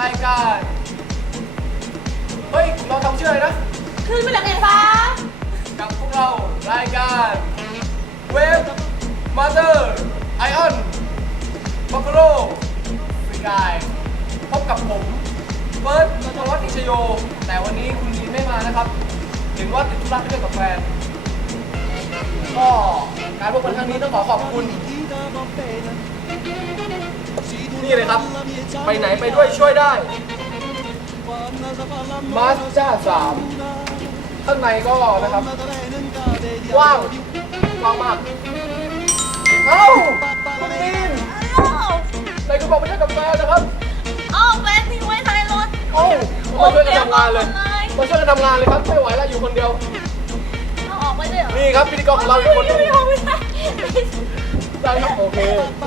รายการ เฮ้ย เราทำชื่ออะไรนะ ขึ้นไปแล้วไงฟ้า กับพวกเรารายการเวฟมาเตอร์ไอออนบัฟฟาโลฟรีกายพบกับผมเฟิร์สธวัฒน์อิชโย แต่วันนี้คุณลีนไม่มานะครับเห็นว่าติดธุระไปเที่ยวกับแฟน ก็การพบกันครั้งนี้ต้องขอขอบคุณ นี่เลยครับ ไปไหนไปด้วยช่วยได้มาสจ้าสามข้างในก็นะครับกว้างกว้างมากเอ้าคุณลีนในกระบอกไม่ใช่กับแฟนนะครับอ้าวแฟนทิ้งไว้ท้ายรถเอ้ามาช่วยกันทำงานเลยมาช่วยกันทำงานเลยครับไม่ไหวแล้วอยู่คนเดียวเอาออกไปเลยเหรอนี่ครับพิธีกรของเราอีกคนหนึง ไม่เอาไม่ได้ได้ครับโอเค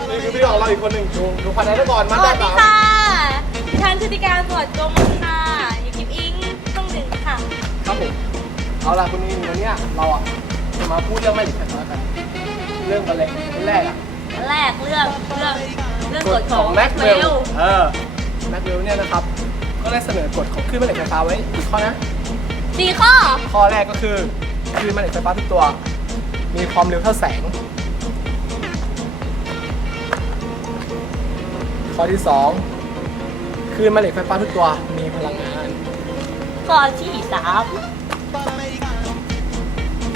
นี่คือพิธีกรของเราอีกคนหนึ่งดูดูภายในซะก่อนสมาวัได้สดีสามค่ะฉันชุติการสวัสดิ์กรมค่ะ อยู่กิฟอิงต้องหนึ่งค่ะ ครับผมเอาล่ะคุณนีนวันเนี้ยเราอะจะมาพูดเรื่องแม่เหล็กไฟฟ้ากันเรื่องอะไรเรื่องแรกอะอันแรกเรื่องเรื่องเรื่องกฎขขอองงแม็กเวเวลลเออแม็กเวลเนี่ยนะครับ ก็ได้เสนอกฎของคลื่นแม่เหล็กไฟฟ้าไว้กี่ข้อนะสี่ข้อ ข้อแรกก็คือคลื่นแม่เหล็กไฟฟ้าทุกตัว มีความเร็วเท่าแสง ข้อที่สองคลื่นแม่เหล็กไฟฟ้าทุกตัวมีพลังงาน ข้อที่สาม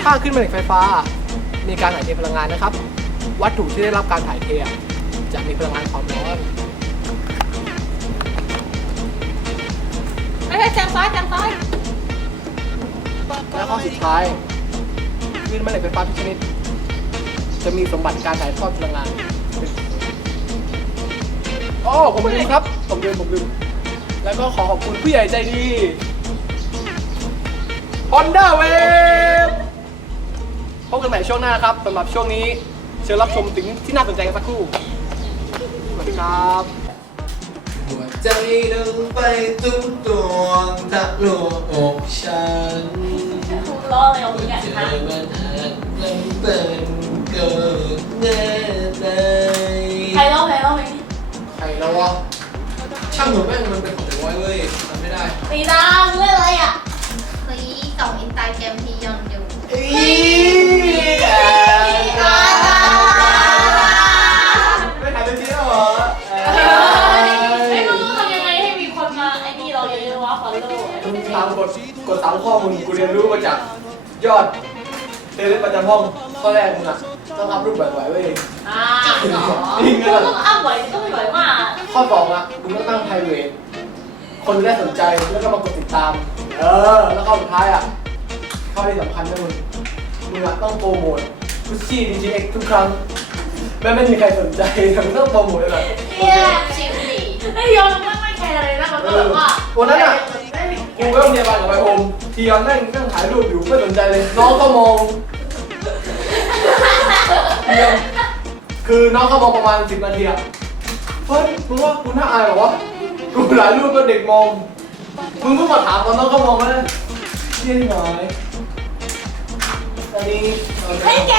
ถ้าคลื่นแม่เหล็กไฟฟ้า มีการถ่ายเทพลังงานนะครับ วัตถุที่ได้รับการถ่ายเทอะจะมีพลังงานความร้อนไม่ใช่แซงซ้ายแซงซ้ายและข้อสุดท้ายคลื่นแม่เหล็กไฟฟ้าทุกชนิด จะมีสมบัติการถ่ายทอดพลังงาน อ๋อผมลืมครับ ผมลืมผมลืม แล้วก็ขอขอบคุณผู้ใหญ่ใจดี Honda Wave พบกันใหม่ช่วงหน้าครับสำหรับช่วงนี้ เชิญรับชมถึงที่น่าสนใจกันสักครู่ สวัสดีครับหัวใจดังไปตุ้มตวงทะลุอกฉันล้ออะไรของมึงเจอะอมันอาจลำเป็นเกิดแน่ ช่างหนูแม่งมันเป็นของไว้เว้ยทำไม่ได้สีดำเรื่องอะไรอะสีส่องอินสตาแกรมที่ยอนอยู่อีไม่ถ่ายเป็นทีแล้วเหรอไม่รู้ทำยังไงให้มีคนมาไอ้นี่เราเยอะๆวะฟอลโล่ตามกฎกฎสามข้อมึงกูเรียนรู้มาจากยอดเทเลประจำห้องข้อแรกมึงอะต้องอัพรูปบบไหวเว้ย อ่าเหรอจริงเหรอ ต้องอ้ำไหวต้องไหวมาก ข้อสองอะมึงต้องตั้ง private คนจะได้สนใจแล้วก็มากดติดตาม เออ แล้วข้อสุดท้ายอะข้อที่สำคัญนะมึงมึงอะต้องโปรโมทกุชชี่ดีจีเอ็กทุกครั้งแม้ไม่มีใครสนใจแต่มึงต้องโปรโมทเลยนะเย้ชิลดีไอ้ยอนมันไม่แคร์เลยนะมันก็แบบว่าวันนั้นอะกูไปโรงพยาบาลกับไปโฮมทีออนนั่งนั่งถ่ายรูปอยู่ไม่สนใจเลยน้องก็มองเดียวคือน้องเขามองประมาณสิบนาทีอะเฮ้ยมึงว่ากูน่าอายเหรอวะ กูหลายรูปก็เด็กมอง มึงเพิ่งมาถามตอนน้องเขามองมาเลยเที่ยที่ไหนอันนี้เอาไปเฮ้ยแก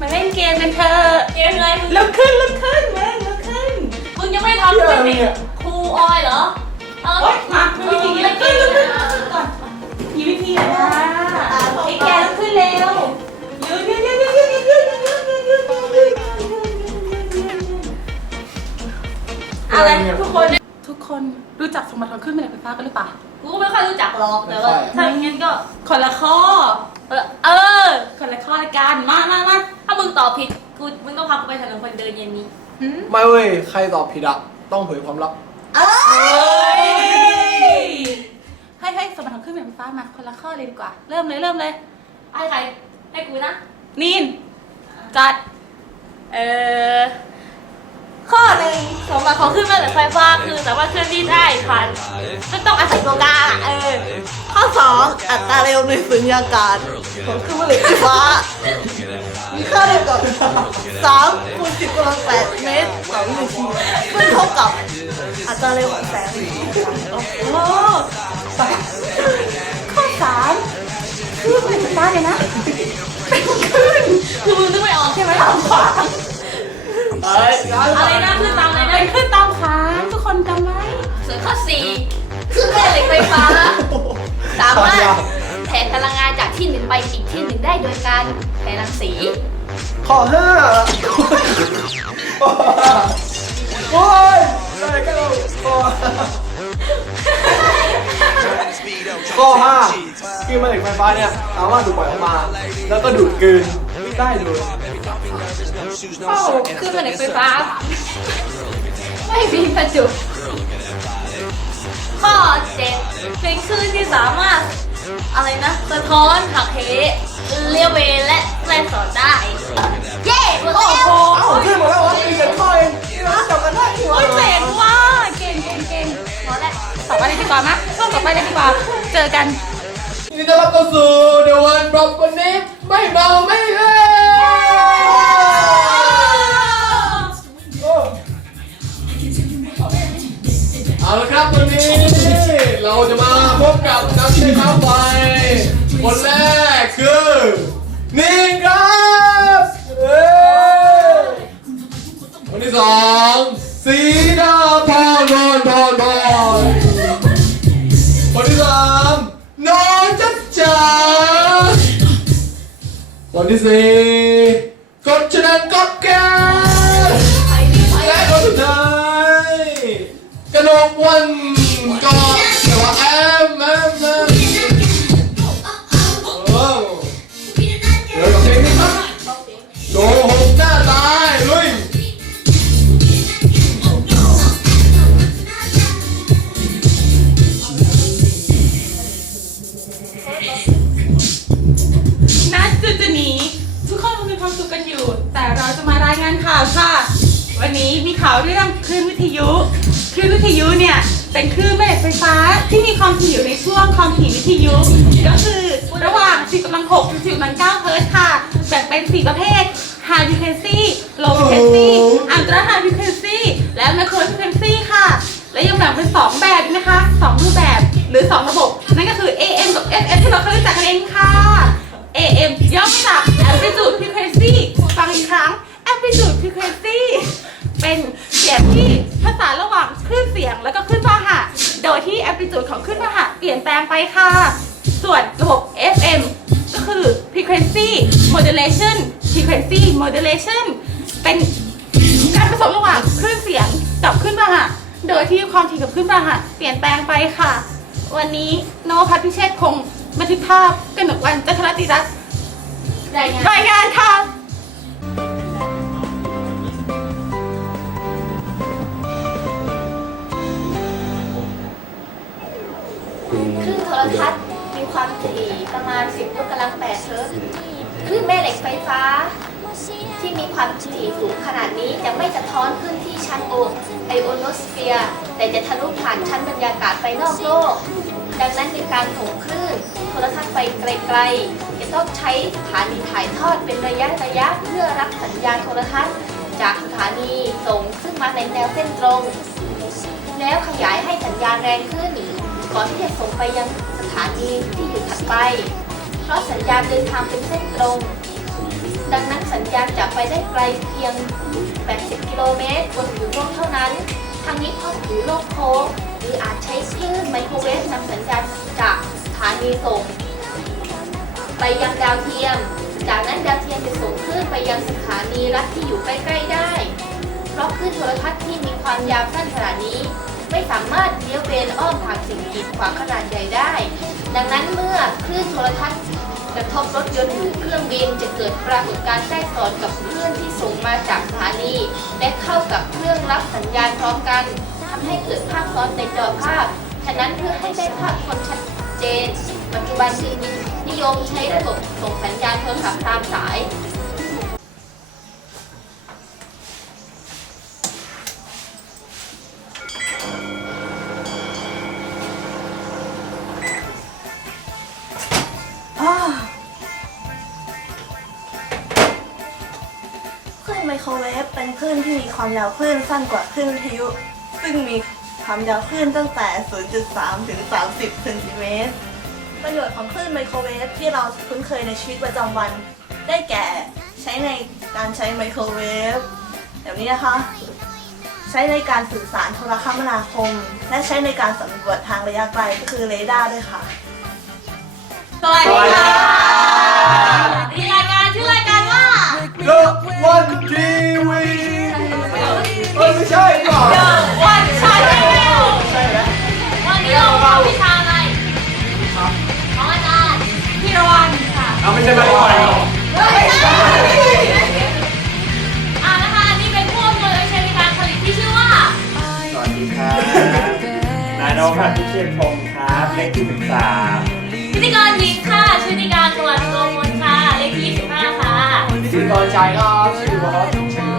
มาเล่นเกมกันเถอะเกมอะไรลุกขึ้นลุกขึ้นมึงลุกขึ้น มึงยังไม่ทำเป็นเด็กครูออยเหรอ เออมามีวิธีลุกขึ้นลุกขึ้นก่อนมีวิธีนะไอ้ อะไรทุกคนทุกคนรู้จักสมบัติของขึ้นแม่เหล็กไฟฟ้ากันหรือเปล่ากูก็ไม่ค่อยรู้จักหรอกแต่ว่าถ้าอย่างงั้นก็คนละข้อเออเออคนละข้อละกันมามามาถ้ามึงตอบผิดกูมึงต้องพากูไปถนนคนเดินเย็นนี้หืมไม่เว้ยใครตอบผิดอะต้องเผยความลับเอ้ยให้ให้สมบัติของขึ้นแม่เหล็กไฟฟ้ามาคนละข้อเลยดีกว่า เริ่มเลยเริ่มเลยให้ใครให้กูนะ นีนจัด เออ ข้อหนึ่งสมบัติของคลื่นแม่เหล็กไฟฟ้าคือสามารถเคลื่อนที่ได้ผ่านไม่ต้องอาศัยตัวกลางอะเออข้อ2อัตราเร็วในสุญญากาศของเครื่องแม่เหล็กไฟฟ้ามีค่าเท่ากับ3คูณ10กำลัง8เมตรต่อวินาทีซึ่งเท่ากับอัตราเร็วของแสงโอ้ข้อสามขึ้นแม่เหล็กไฟฟ้าเลยนะเป็นขึ้นคือมึงนึามารถแผ่พลังงานจากที่หนึ่งไปอีกที่หนึ่งได้โดยการแผ่รังสีข้อห้าโอ้ยได้ก็ข้อข้อห้าคือแม่เหล็กไฟฟ้าเนี่ยสามารถถูกปล่อยออกมา แล้วก็ดูดกลืนได้โดยโอ้ขึ้นมาเหล็กไฟฟ้า ไม่มีประจุ ข้อเจ็ดเป็นคลื่นที่สามารถ อะไรนะ สะท้อนหักเหเรียวเวและแปรสอนได้ เย้หมดแล้วโอ้เอ้าขึ้นหมดแล้วเหรอมีเจ็ดข้อเองจับกันได้โหเจ๋งว่ะเก่งเก่งเก่งหมดแล้ว ต่อไปเลยดีกว่ามั้ยช่วงต่อไปเลยดีกว่า เจอกัน ยินดีต้อนรับเข้าสู่ The One Drop วันนี้ไม่เมาไม่เล่โเอาละครับวันนี้เราจะมาพบกับนักเต้นน้ำไฟคนแรกคือนิ่งครับเอ้ยคนที่สองสีดาพรพรพรพรคนที่สามน้องจัดจ๋าคนที่สี่ ก คลื่นวิทยุเนี่ยเป็นคลื่นแม่เหล็กไฟฟ้าที่มีความถี่อยู่ในช่วงความถี่วิทยุ ก็คือระหว่าง 10กำลัง6ถึง10กำลัง9เฮิรตซ์ค่ะแบ่งเป็น 4 ประเภท High Frequency Low Frequency Ultra High Frequency และ Micro Frequency ค่ะ และยังแบ่งเป็น 2 แบบนะคะ2รูปแบบหรือ 2 ระบบ นั่นก็คือ AM กับ FM ที่เราเคยรู้จักกันเองค่ะ AM ย่อมาจาก Amplitude Frequency ฟังอีกครั้ง Amplitude Frequency เป็นเสียงที่ผสาระหว่าง คลื่นเสียงแล้วก็คลื่นพหะโดยที่ Amplitude ของคลื่นพหะเปลี่ยนแปลงไปค่ะ ส่วนระบบ FM ก็คือ Frequency Modulation Frequency Modulation เป็นการผสมระหว่างคลื่นเสียงกับคลื่นพหะโดยที่ความถี่กับคลื่นพหะเปลี่ยนแปลงไปค่ะ วันนี้โนพัทพิเชษคงบันทึกภาพกนกวันจันทรติรัตน์รายงานค่ะ คลื่นโทรทัศน์มีความถี่ประมาณ 10ยกกำลัง8เฮิรตซ์คลื่นแม่เหล็กไฟฟ้า ที่มีความถี่สูงขนาดนี้จะไม่สะท้อนขึ้นที่ชั้นโอไอโอโนสเฟียร์แต่จะทะลุผ่านชั้นบรรยากาศไปนอกโลก ดังนั้นในการส่งคลื่นโทรทัศน์ไปไกลๆ จะต้องใช้สถานีถ่ายทอดเป็นระยะระยะเพื่อรับสัญญาณโทรทัศน์ จากสถานีส่งขึ้นมาในแนวเส้นตรง แล้วขยายให้สัญญาณแรงขึ้น ก่อนที่จะส่งไปยังสถานีที่อยู่ถัดไป เพราะสัญญาณเดินทางเป็นเส้นตรง ดังนั้นสัญญาณจะไปได้ไกลเพียง 80 กิโลเมตรบนผิวโลกเท่านั้น ทางนี้เพราะผิวโลกโค้งหรืออาจใช้คลื่นไมโครเวฟนำสัญญาณจากสถานีส่ง ไปยังดาวเทียม จากนั้นดาวเทียมจะส่งคลื่นไปยังสถานีรัฐที่อยู่ใกล้ๆได้ เพราะคลื่นโทรทัศน์ที่มีความยาวสั้นขนาดนี้ ไม่สามารถเลี้ยวเบนอ้อมผ่านสิ่งกีดขวางขนาดใหญ่ได้ ดังนั้นเมื่อคลื่นโทรทัศน์กระทบรถยนต์หรือเครื่องบินจะเกิดปรากฏการณ์แทรกซ้อนกับคลื่นที่ส่งมาจากสถานีและเข้ากับเครื่องรับสัญญาณพร้อมกันทำให้เกิดภาพซ้อนในจอภาพ ฉะนั้นเพื่อให้ได้ภาพคนชัดเจน ปัจจุบันจึงนิยมใช้ระบบส่งสัญญาณโทรศัพท์ตามสาย รเวฟเป็นคลื่นที่มีความยาวคลื่นสั้นกว่าคลื่นวิทยุ ซึ่งมีความยาวคลื่นตั้งแต่ 0.3 ถึง 30 เซนติเมตร ประโยชน์ของคลื่นไมโครเวฟที่เราคุ้นเคยในชีวิตประจำวัน ได้แก่ใช้ในการใช้ไมโครเวฟแบบนี้นะคะ ใช้ในการสื่อสารโทรคมนาคม และใช้ในการสำรวจทางระยะไกลก็คือเรดาร์ด้วยค่ะ สวัสดีค่ะมีรายการชื่อรายการว่าเลิก เอาไม่ใช่ไม่ใช่หรอกอ่านะคะอันนี้เป็นผู้อำนวยการใช้ในการผลิตที่ชื่อว่า สวัสดีครับนายนพัฒน์พิเชษพงศ์ครับเลขที่สิบสามพิธีกรหญิงค่ะชุติการสวัสดิ์โกมลค่ะ เลขที่25ค่ะพิธีกรชายครับชื่อบอสชื่อ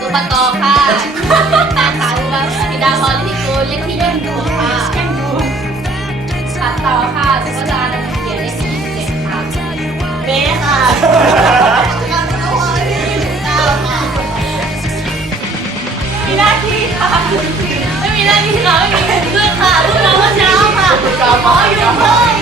สุปกรณ์ค่ะนางสาวอุบลธิดาพรลิธิกูลเลขที่26ค่ะตัดต่อค่ะ ไม่มีหน้าที่ค่ะไม่มีเพื่อนค่ะลูกน้องเมื่อเช้าค่ะขออยู่เพิ่ม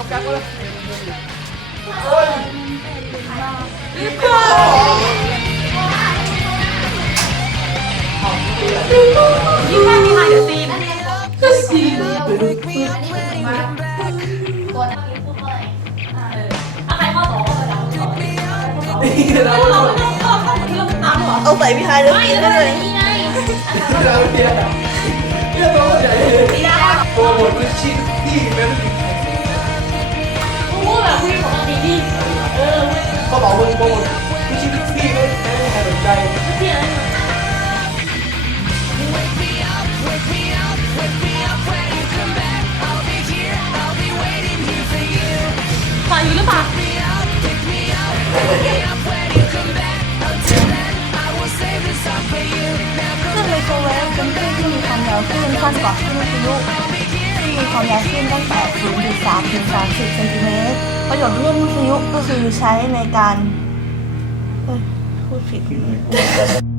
เอาแก๊กมาเลยโอ้ยยิ่งแม่มีไฮเดอร์ซีนก็สีอันนี้เป็นมาตัวนักเรียนพูดว่าอะไรเออถ้าใครข้อสองก็ไปดังต่อเราเราเราต้องเหมือนเรื่องตามหรอเอาใส่พี่ไฮเดอร์ไม่ซีนแล้วได้เลยนี่ไงเราเนี่ยเนี่ยตัวใหญ่โปรโมทเป็นชิ้นที่เป็น แบบคุยปกติดิเออเขาบอกมึงโปรโมทเป็นชิ้นที่ไม่ไม่ให้ใครสนใจไม่เที่ยอะไรขออยู่หรือเปล่าซึ่งไมโครเวฟเป็นคลื่นที่มีความยาวคลื่นสั้นกว่าคลื่นวิทยุซึ่ง มีความยาวขึ้นตั้งแต่ 0.3 ถึง 30 เซนติเมตร ประโยชน์เรื่องวิทยุก็คือใช้ในการเฮ้ยพูดผิด